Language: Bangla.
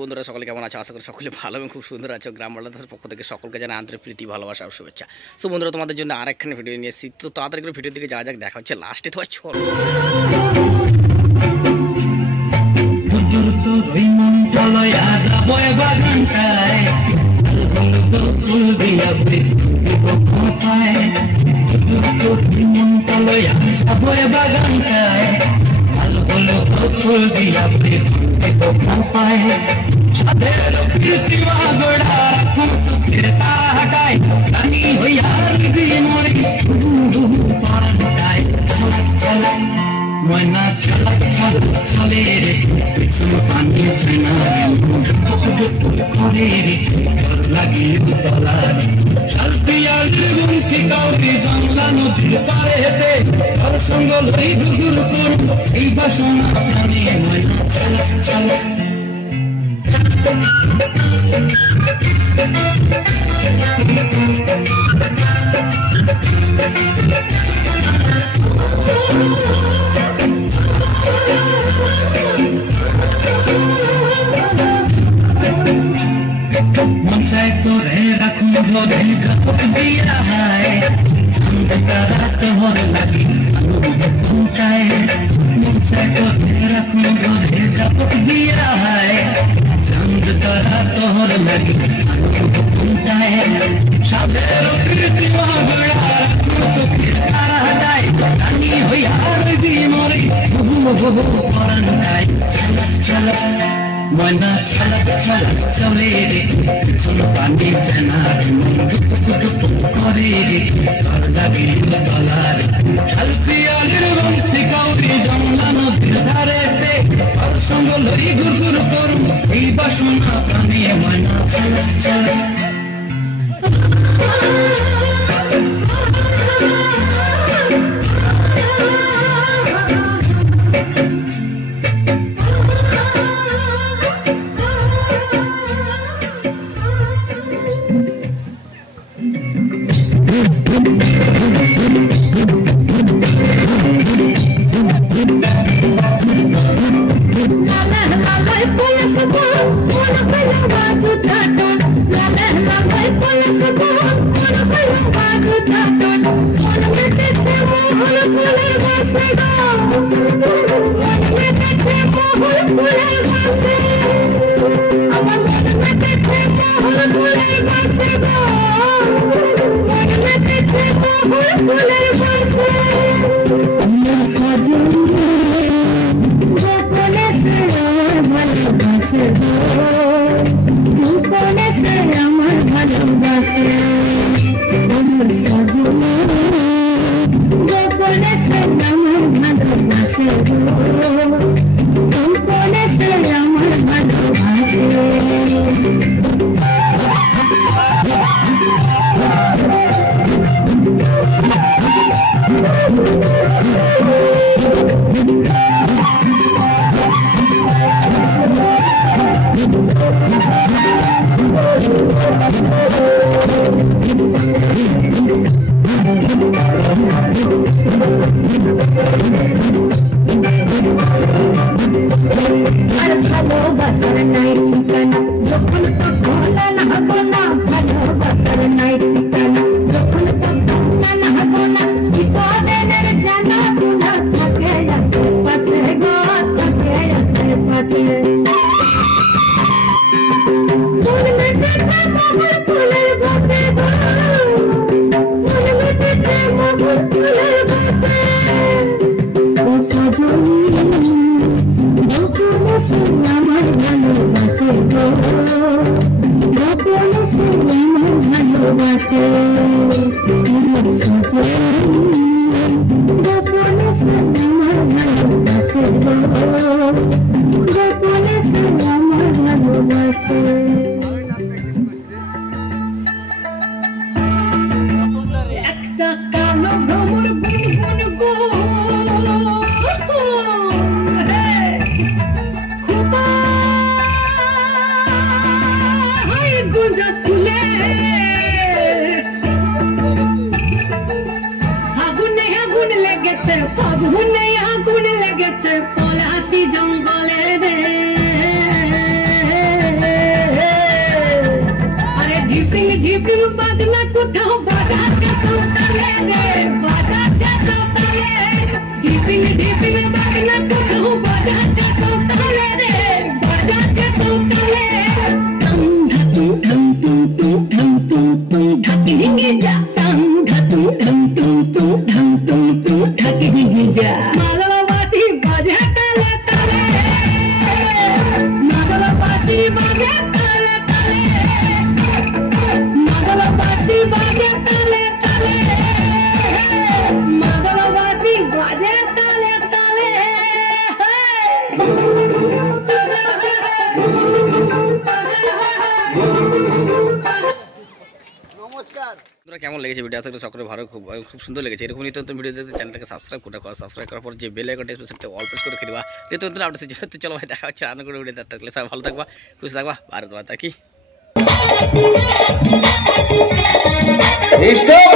বন্ধুরা সকলে কেমন আছো? আশা করি সকলে ভালো এবং খুব সুন্দর আছো। গ্রাম বাংলাদেশের পক্ষ থেকে সকলকে জানাই আন্তরিক প্রীতি, ভালোবাসা আর শুভেচ্ছা। সো বন্ধুরা, তোমাদের জন্য আরেকখানে ভিডিও নিয়ে এসেছি। তো তাড়াতাড়ি করে ভিডিওর দিকে যাওয়া যাক, দেখা হচ্ছে লাস্টে। তো চলো। ফুল দিয়া পায় সাদের কৃত্রিমা গোড়া রাখুন চোখের তারা হাটায় রানী হইয়া দিয়ে মরে পাড়ায় চলা ময়না চলা চলা চলে রে পিছন পানি ছানা করে রে লাগিয়ে তলার শালপিয়ার গুনতি কাউরি বাংলা নদীর পাড়েতে তার সঙ্গ লই গুগুর করুন এই বাসনা প্রাণে ময়না চলা চলা मनसाय तोरे रखूं धोरे झपक दिया है चांद का रात हो लगी घूमताए मनसाय तोरे रखूं धोरे झपक दिया है चांद का रात हो लगी घूमताए सादेर कृत्रिमा गोड़ा रखूं चोखेर तारा हटाए रानी होइया दी मोरे परंताए चला चला ময়না চলা চলা চলে রে শোনো পানি জানার করে রে কার লাগিল তলার শালপিয়ালের বংশী কাউরি জমলা নদীর ধারেতে তার সঙ্গ লই গুরগুর করুন এই বাসনা প্রাণে ময়না চলা চলা আগুন লেগেছে পলাশি জঙ্গলে রে ঢিপির বাজনা কোথাও বাজাচ্ছে সৌতালে রে বাজাচ্ছে সৌতালে ঢিপির ঢিপির বাজনা কোথাও বাজাচ্ছে সৌতালে রে বাজাচ্ছে সৌতালে টং ধাতুং ঢং তুং তুং ঢং তুং তুং ঢাকি ভেঙে যা টং ধাতুং ঢং তুং তুং ঢং তুং তুং ঢাকি ভেঙে যা মালবাসী বাজে তালে তালে মালবাসী বাজে তালে তালে মালবাসী বাজে তালে তালে মালবাসী বাজে তালে তালে বন্ধুরা কেমন লেগেছে ভিডিও আশা করি সকলে ভালো খুব খুব সুন্দর লেগেছে এরকম নিত্য ভিডিও দেখতে চ্যানেলটাকে সাবস্ক্রাইব করে রাখো সাবস্ক্রাইব করার পর যে বেল আইকনটা আছে সেটা অল প্রেস করে দিবা নিত্য নতুন আপডেট জানতে চলো ভাই দেখা হচ্ছে আনন্দ করে ভিডিও দেখতে থাকলে সবাই ভালো থাকবা খুশি থাকবা ভারত মাতা কি Stop!